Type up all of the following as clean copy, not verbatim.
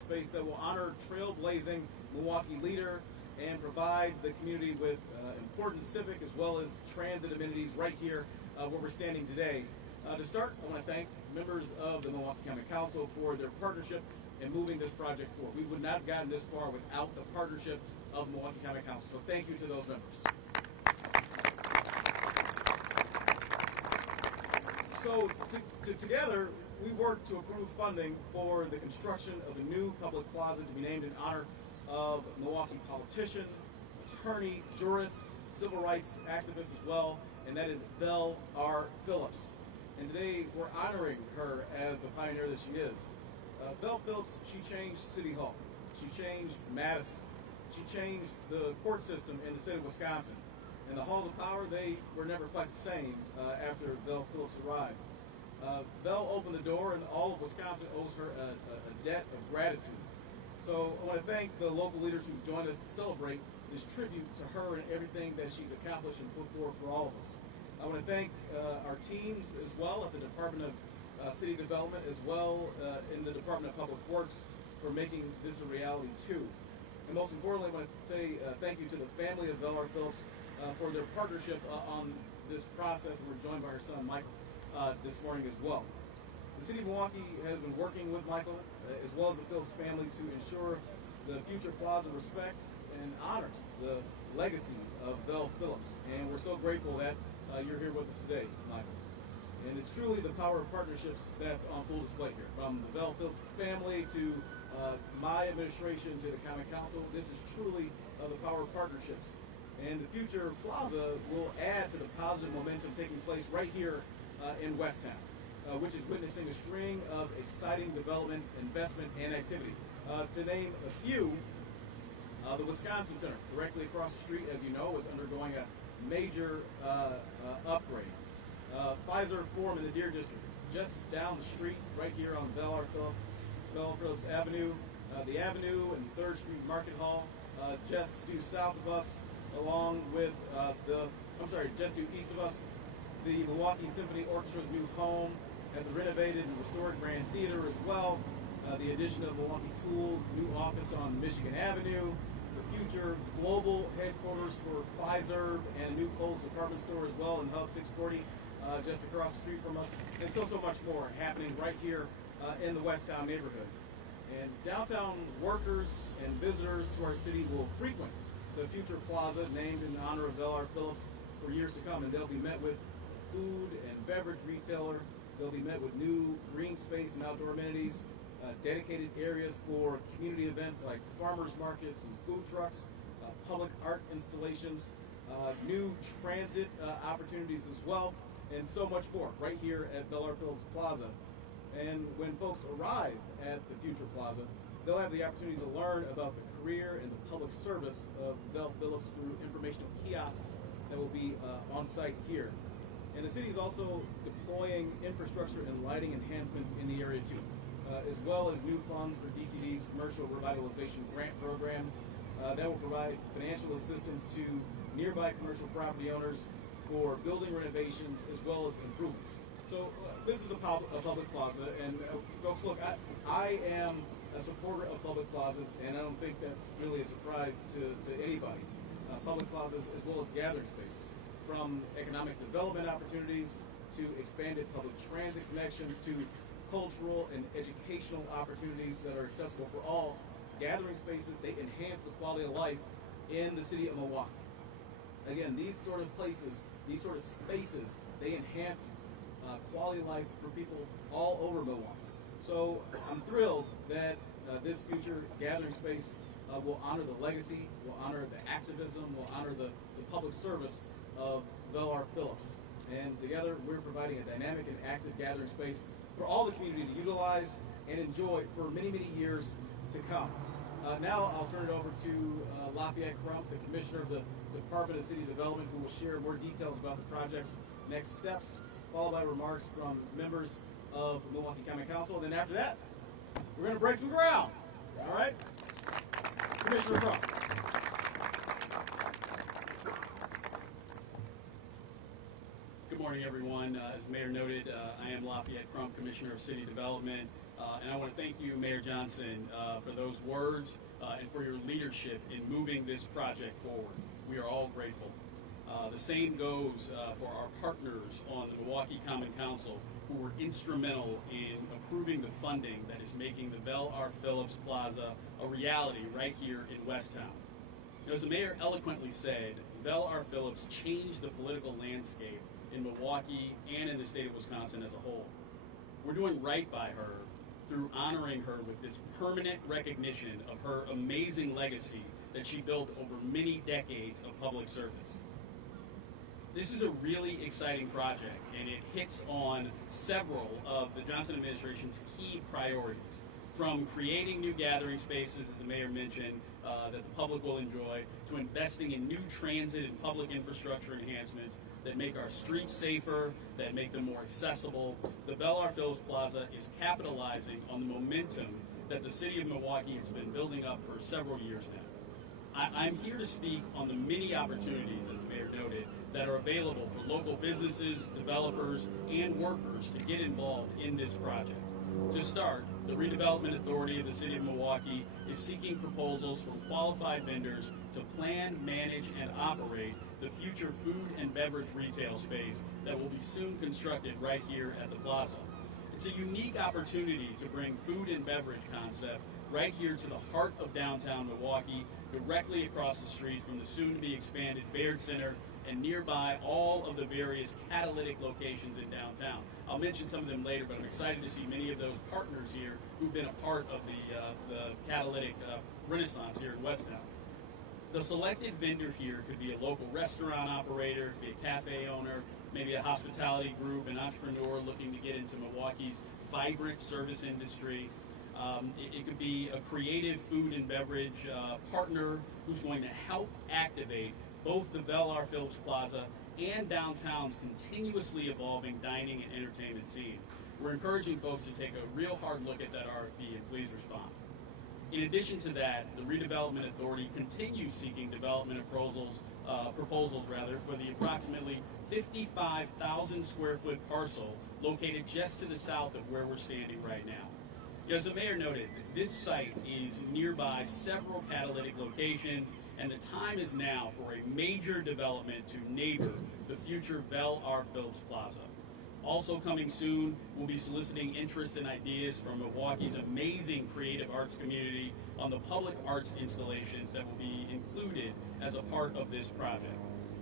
space that will honor trailblazing Milwaukee leader and provide the community with important civic as well as transit amenities right here where we're standing today. To start, I want to thank members of the Milwaukee County Council for their partnership in moving this project forward. We would not have gotten this far without the partnership of the Milwaukee County Council, so thank you to those members. So together, we worked to approve funding for the construction of a new public plaza to be named in honor of Milwaukee politician, attorney, jurist, civil rights activist as well, and that is Vel R. Phillips. And today we're honoring her as the pioneer that she is. Vel Phillips, she changed City Hall. She changed Madison. She changed the court system in the state of Wisconsin. And the halls of power, they were never quite the same after Vel Phillips arrived. Vel opened the door, and all of Wisconsin owes her a debt of gratitude. So I want to thank the local leaders who joined us to celebrate this tribute to her and everything that she's accomplished and put forward for all of us. I want to thank our teams as well at the Department of City Development as well in the Department of Public Works for making this a reality too. And most importantly, I want to say thank you to the family of Vel R. Phillips for their partnership on this process, and we're joined by her son Michael this morning as well. The City of Milwaukee has been working with Michael as well as the Phillips family to ensure the future plaza respects and honors the legacy of Vel Phillips, and we're so grateful that you're here with us today, Michael. And it's truly the power of partnerships that's on full display here. From the Vel Phillips family to my administration to the County Council, this is truly the power of partnerships. And the future plaza will add to the positive momentum taking place right here in Westtown, which is witnessing a string of exciting development, investment, and activity. To name a few, the Wisconsin Center, directly across the street, as you know, is undergoing a major upgrade. Pfizer Forum in the Deer District, just down the street, right here on Vel Phillips Avenue, the Avenue and 3rd Street Market Hall, just due south of us, along with just due east of us, the Milwaukee Symphony Orchestra's new home at the renovated and restored Grand Theater as well, the addition of Milwaukee Tools, new office on Michigan Avenue, the future global headquarters for Pfizer, and a new Kohl's department store as well in Hub 640 just across the street from us, and so much more happening right here in the Westtown neighborhood. And downtown workers and visitors to our city will frequent the future plaza named in honor of Vel R. Phillips for years to come, and they'll be met with food and beverage retailer. They'll be met with new green space and outdoor amenities, dedicated areas for community events like farmers markets and food trucks, public art installations, new transit opportunities as well, and so much more right here at Vel R. Phillips Plaza. And when folks arrive at the future plaza, they'll have the opportunity to learn about the career and the public service of Vel Phillips through informational kiosks that will be on site here. And the city is also deploying infrastructure and lighting enhancements in the area too, as well as new funds for DCD's Commercial Revitalization Grant Program that will provide financial assistance to nearby commercial property owners for building renovations as well as improvements. So this is a public plaza, and folks, look, I am a supporter of public plazas, and I don't think that's really a surprise to anybody. Public plazas as well as gathering spaces, from economic development opportunities to expanded public transit connections to cultural and educational opportunities that are accessible for all. Gathering spaces, they enhance the quality of life in the city of Milwaukee. Again, these sort of places, these sort of spaces, they enhance quality of life for people all over Milwaukee. So I'm thrilled that this future gathering space will honor the legacy, will honor the activism, will honor the public service of Vel R. Phillips. And together we're providing a dynamic and active gathering space for all the community to utilize and enjoy for many, many years to come. Now I'll turn it over to Lafayette Crump, the Commissioner of the Department of City Development, who will share more details about the project's next steps, followed by remarks from members of the Milwaukee County Council. And then after that, we're going to break some ground. All right? Commissioner Crump. Good morning, everyone. As the Mayor noted, I am Lafayette Crump, Commissioner of City Development. And I want to thank you, Mayor Johnson, for those words and for your leadership in moving this project forward. We are all grateful. The same goes for our partners on the Milwaukee Common Council, who were instrumental in approving the funding that is making the Vel R. Phillips Plaza a reality right here in Westtown. As the mayor eloquently said, Vel R. Phillips changed the political landscape in Milwaukee and in the state of Wisconsin as a whole. We're doing right by her through honoring her with this permanent recognition of her amazing legacy that she built over many decades of public service. This is a really exciting project, and it hits on several of the Johnson administration's key priorities, from creating new gathering spaces, as the mayor mentioned, that the public will enjoy, to investing in new transit and public infrastructure enhancements that make our streets safer, that make them more accessible. The Vel R. Phillips Plaza is capitalizing on the momentum that the city of Milwaukee has been building up for several years now. I'm here to speak on the many opportunities, as the mayor noted, that are available for local businesses, developers, and workers to get involved in this project. To start, the Redevelopment Authority of the City of Milwaukee is seeking proposals from qualified vendors to plan, manage, and operate the future food and beverage retail space that will be soon constructed right here at the Plaza. It's a unique opportunity to bring food and beverage concept right here to the heart of downtown Milwaukee, directly across the street from the soon-to-be expanded Baird Center and nearby all of the various catalytic locations in downtown. I'll mention some of them later, but I'm excited to see many of those partners here who've been a part of the catalytic renaissance here in Westtown. The selected vendor here could be a local restaurant operator, could be a cafe owner, maybe a hospitality group, an entrepreneur looking to get into Milwaukee's vibrant service industry. It could be a creative food and beverage partner who's going to help activate both the Vel R. Phillips Plaza and downtown's continuously evolving dining and entertainment scene. We're encouraging folks to take a real hard look at that RFP and please respond. In addition to that, the Redevelopment Authority continues seeking development proposals for the approximately 55,000 square foot parcel located just to the south of where we're standing right now. As the mayor noted, this site is nearby several catalytic locations, and the time is now for a major development to neighbor the future Vel R. Phillips Plaza. Also coming soon, we'll be soliciting interest and ideas from Milwaukee's amazing creative arts community on the public arts installations that will be included as a part of this project.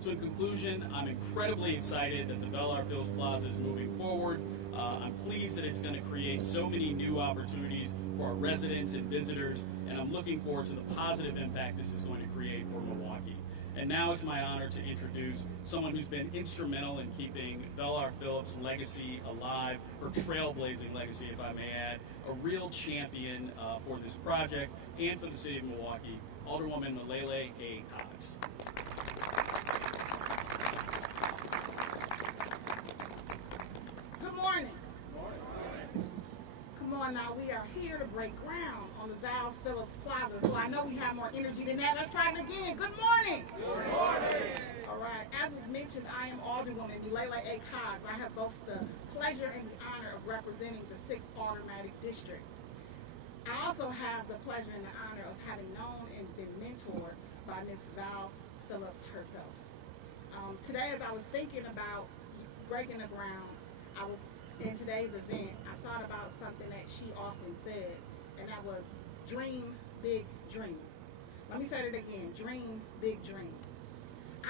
So in conclusion, I'm incredibly excited that the Vel R. Phillips Plaza is moving forward. I'm pleased that it's going to create so many new opportunities for our residents and visitors, and I'm looking forward to the positive impact this is going to create for Milwaukee. And now it's my honor to introduce someone who's been instrumental in keeping Vel R. Phillips' legacy alive, her trailblazing legacy, if I may add, a real champion for this project and for the city of Milwaukee, Alderwoman Malele A. Cox. Good morning. Come on now, we are here to break ground on the Vel Phillips Plaza, so I know we have more energy than that. Let's try it again. Good morning. Good morning. All right, as was mentioned, I am Alderwoman Malele A. Cox. I have both the pleasure and the honor of representing the 6th Aldermanic District. I also have the pleasure and the honor of having known and been mentored by Ms. Vel Phillips herself. Today, as I was thinking about breaking the ground, in today's event, I thought about something that she often said, and that was dream big dreams. Let me say it again, dream big dreams.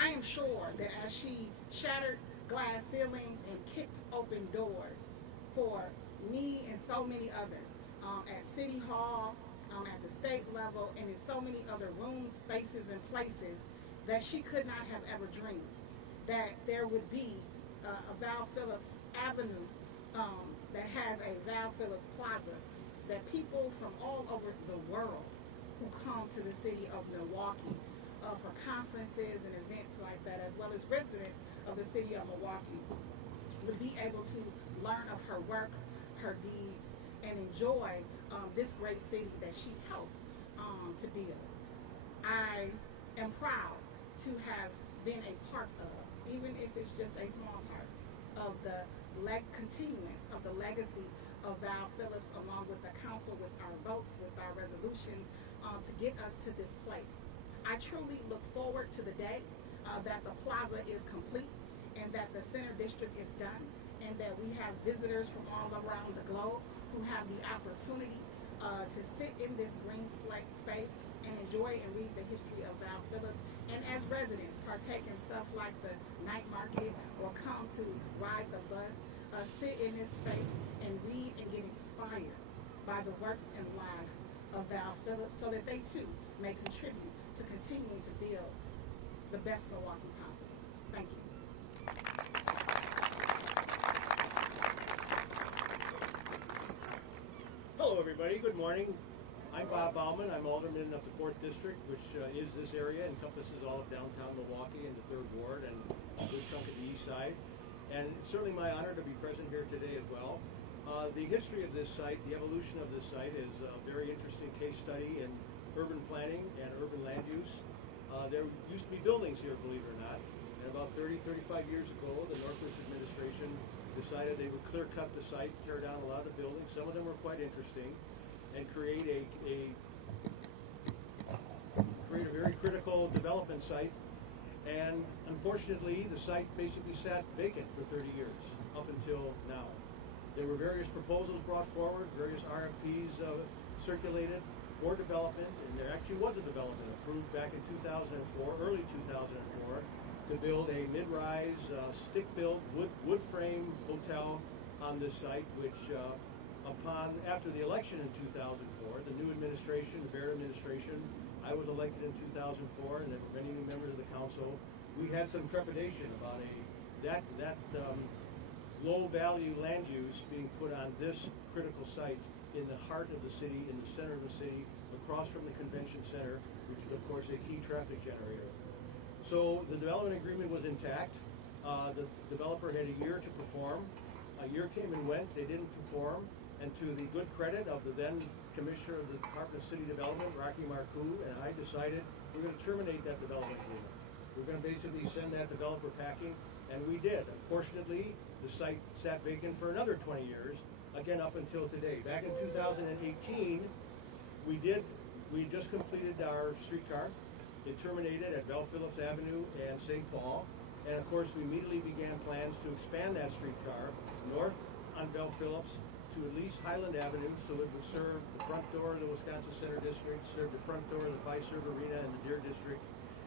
I am sure that as she shattered glass ceilings and kicked open doors for me and so many others at City Hall, at the state level, and in so many other rooms, spaces, and places, that she could not have ever dreamed that there would be a Vel Phillips Avenue that has a Vel Phillips Plaza, that people from all over the world who come to the city of Milwaukee for conferences and events like that, as well as residents of the city of Milwaukee, would be able to learn of her work, her deeds, and enjoy this great city that she helped to build. I am proud to have been a part of, even if it's just a small part, of the continuance of the legacy of Val Phillips, along with the council, with our votes, with our resolutions, to get us to this place. I truly look forward to the day that the plaza is complete and that the center district is done, and that we have visitors from all around the globe who have the opportunity to sit in this green space and enjoy and read the history of Val Phillips, and as residents partake in stuff like the night market or come to ride the bus, sit in this space and read and get inspired by the works and life of Val Phillips, so that they too may contribute to continuing to build the best Milwaukee possible. Thank you. Hello everybody, good morning. I'm Bob Bauman. I'm Alderman of the 4th District, which is this area, encompasses all of downtown Milwaukee and the 3rd Ward and a good chunk of the east side. And it's certainly my honor to be present here today as well. The history of this site, the evolution of this site, is a very interesting case study in urban planning and urban land use. There used to be buildings here, believe it or not, and about 35 years ago, the Northwest administration decided they would clear cut the site, tear down a lot of the buildings. Some of them were quite interesting, and create a very critical development site. And unfortunately, the site basically sat vacant for 30 years, up until now. There were various proposals brought forward, various RFPs circulated for development, and there actually was a development approved back in 2004, early 2004, to build a mid-rise, stick-built, wood frame hotel on this site, which after the election in 2004, the new administration, the Vel administration, I was elected in 2004, and there were many new members of the council. We had some trepidation about that low-value land use being put on this critical site in the heart of the city, in the center of the city, across from the convention center, which is of course a key traffic generator. So the development agreement was intact. The developer had a year to perform. A year came and went, they didn't perform, and to the good credit of the then Commissioner of the Department of City Development, Rocky Marcoux, and I decided we're going to terminate that development agreement. We're going to basically send that developer packing, and we did. Unfortunately, the site sat vacant for another 20 years, again up until today. Back in 2018, we just completed our streetcar. It terminated at Vel Phillips Avenue and St. Paul, and of course we immediately began plans to expand that streetcar north on Vel Phillips to at least Highland Avenue, so it would serve the front door of the Wisconsin Center District, serve the front door of the Fiserv Arena and the Deer District,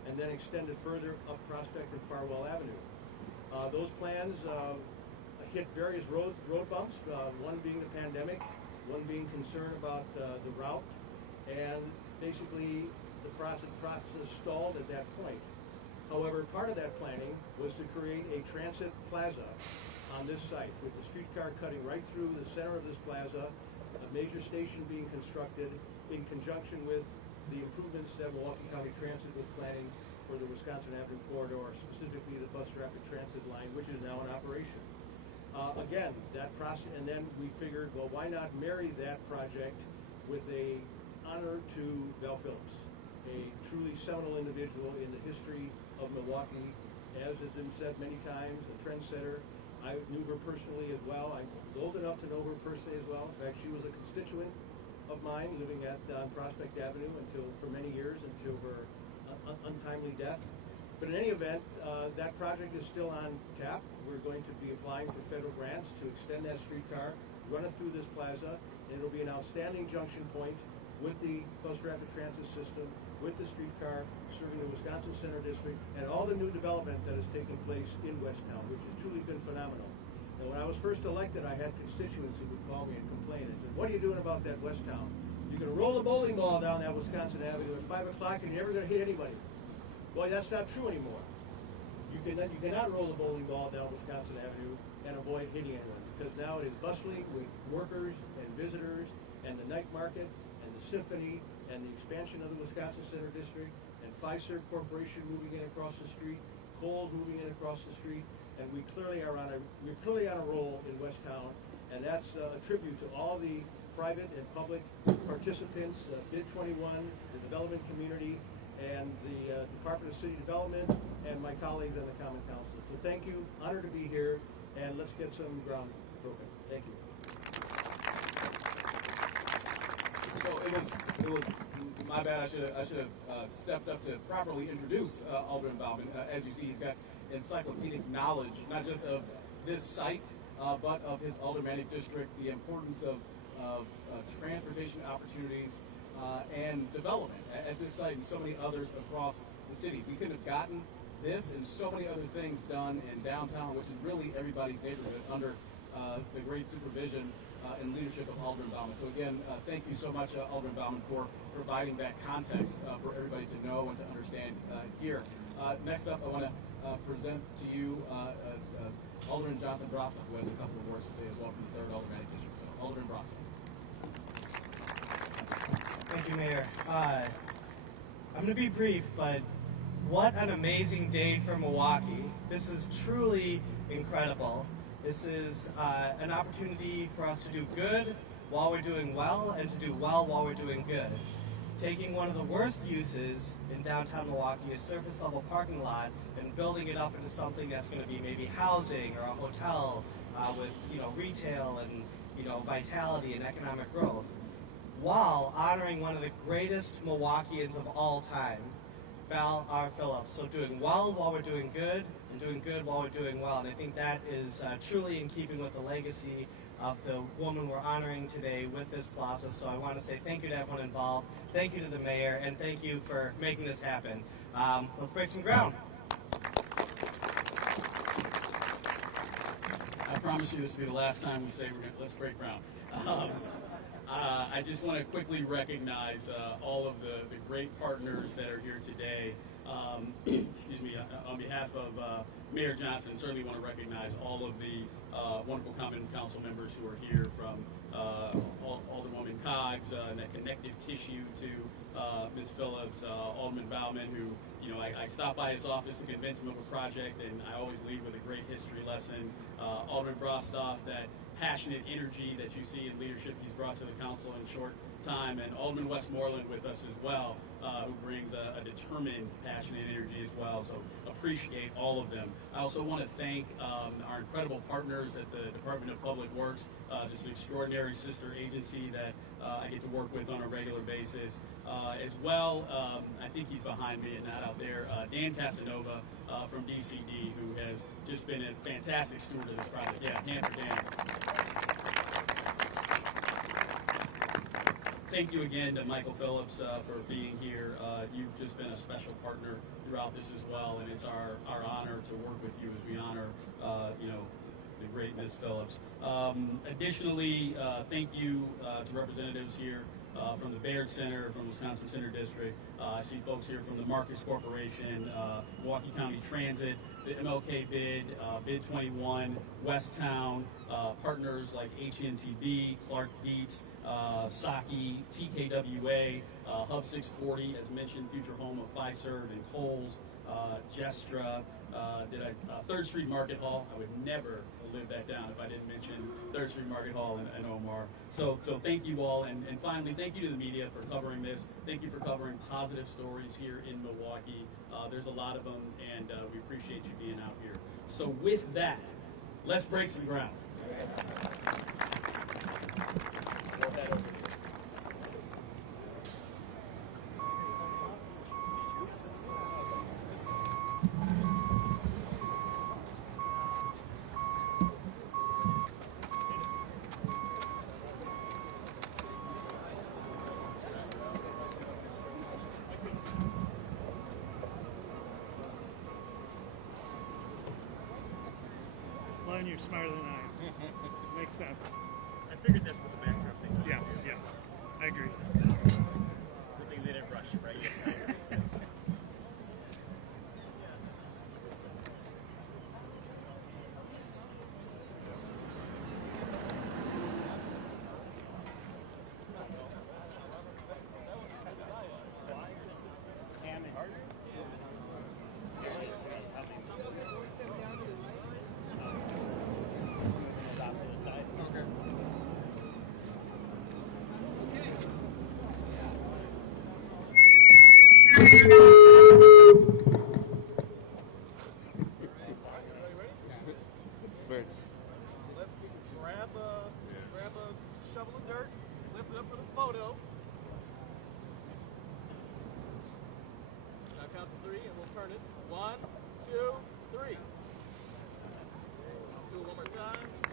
and then extend it further up Prospect and Farwell Avenue. Those plans hit various road bumps, one being the pandemic, one being concern about the route, and basically the process stalled at that point. However, part of that planning was to create a transit plaza on this site, with the streetcar cutting right through the center of this plaza, a major station being constructed in conjunction with the improvements that Milwaukee County Transit was planning for the Wisconsin Avenue corridor, specifically the bus rapid transit line, which is now in operation. Again, that process, and then we figured, well, why not marry that project with a honor to Vel Phillips, a truly seminal individual in the history of Milwaukee, as has been said many times, a trendsetter. I knew her personally as well. I was old enough to know her personally as well. In fact, she was a constituent of mine, living at Prospect Avenue for many years, until her untimely death. But in any event, that project is still on tap. We're going to be applying for federal grants to extend that streetcar, run it through this plaza, and it'll be an outstanding junction point with the bus rapid transit system, with the streetcar serving the Wisconsin Center District, and all the new development that is taking place in Westtown, which has truly been phenomenal. And when I was first elected, I had constituents who would call me and complain. I said, what are you doing about that Westtown? You're going to roll a bowling ball down that Wisconsin Avenue at 5 o'clock and you're never going to hit anybody. Boy, that's not true anymore. You cannot roll a bowling ball down Wisconsin Avenue and avoid hitting anyone, because now it is bustling with workers and visitors and the night market and the symphony and the expansion of the Wisconsin Center District and Fiserv Corporation moving in across the street, Kohl's moving in across the street, and we're clearly on a roll in Westtown, and that's a tribute to all the private and public participants, Bid 21, the development community, and the Department of City Development, and my colleagues on the Common Council. So thank you, honored to be here, and let's get some ground broken. Thank you. Well, it was my bad. I should have stepped up to properly introduce Alderman Bauman. As you see, he's got encyclopedic knowledge, not just of this site, but of his aldermanic district, the importance of transportation opportunities and development at this site and so many others across the city. We couldn't have gotten this and so many other things done in downtown, which is really everybody's neighborhood, under the great supervision and leadership of Alderman Bauman. So again, thank you so much, Alderman Bauman, for providing that context for everybody to know and to understand here. Next up, I want to present to you Alderman Jonathan Brostow, who has a couple of words to say as well from the 3rd Aldermanic District. So, Alderman Brostow. Thank you, Mayor. I'm going to be brief, but what an amazing day for Milwaukee. This is truly incredible. This is an opportunity for us to do good while we're doing well, and to do well while we're doing good. Taking one of the worst uses in downtown Milwaukee, a surface level parking lot, and building it up into something that's going to be maybe housing or a hotel with retail and vitality and economic growth, while honoring one of the greatest Milwaukeeans of all time, Vel R. Phillips. So doing well while we're doing good, and doing good while we're doing well. And I think that is truly in keeping with the legacy of the woman we're honoring today with this plaza. So I want to say thank you to everyone involved, thank you to the mayor, and thank you for making this happen. Let's break some ground. I promise you this will be the last time we say let's break ground. I just want to quickly recognize all of the great partners that are here today. Excuse me, on behalf of Mayor Johnson, certainly want to recognize all of the wonderful common council members who are here, from Alderwoman Coggs and that connective tissue to Ms. Phillips, Alderman Bauman, who, I stopped by his office to convince him of a project, and I always leave with a great history lesson. Alderman Brostow, that passionate energy that you see in leadership he's brought to the council in a short time, and Alderman Westmoreland with us as well, who brings a determined, passionate energy as well. So appreciate all of them. I also want to thank our incredible partners at the Department of Public Works, just an extraordinary sister agency that I get to work with on a regular basis. As well, I think he's behind me and not out there, Dan Casanova from DCD, who has just been a fantastic steward of this project. Yeah, hand for Dan. Thank you again to Michael Phillips for being here. You've just been a special partner throughout this as well, and it's our honor to work with you as we honor, the great Ms. Phillips. Additionally, thank you to representatives here from the Baird Center, from Wisconsin Center District. I see folks here from the Marcus Corporation, Milwaukee County Transit, the MLK bid, Bid 21, Westtown, partners like HNTB, Clark Dietz, Saki, TKWA, Hub 640, as mentioned, future home of Fiserv and Kohl's, Gestra, 3rd Street Market Hall. I would never live that down if I didn't mention 3rd Street Market Hall and Omar. So thank you all, and finally, thank you to the media for covering this. Thank you for covering positive stories here in Milwaukee. There's a lot of them, and we appreciate you being out here. So with that, let's break some ground. We'll head over. Glenn, you're smarter than I am. Makes sense. I figured that's what the backdrop thing was. Yeah, yes. I agree. Hoping they didn't rush, right? You get tired, he said. Let's grab a shovel of dirt, lift it up for the photo. three, and we'll turn it. 1, 2, 3. Let's do it one more time.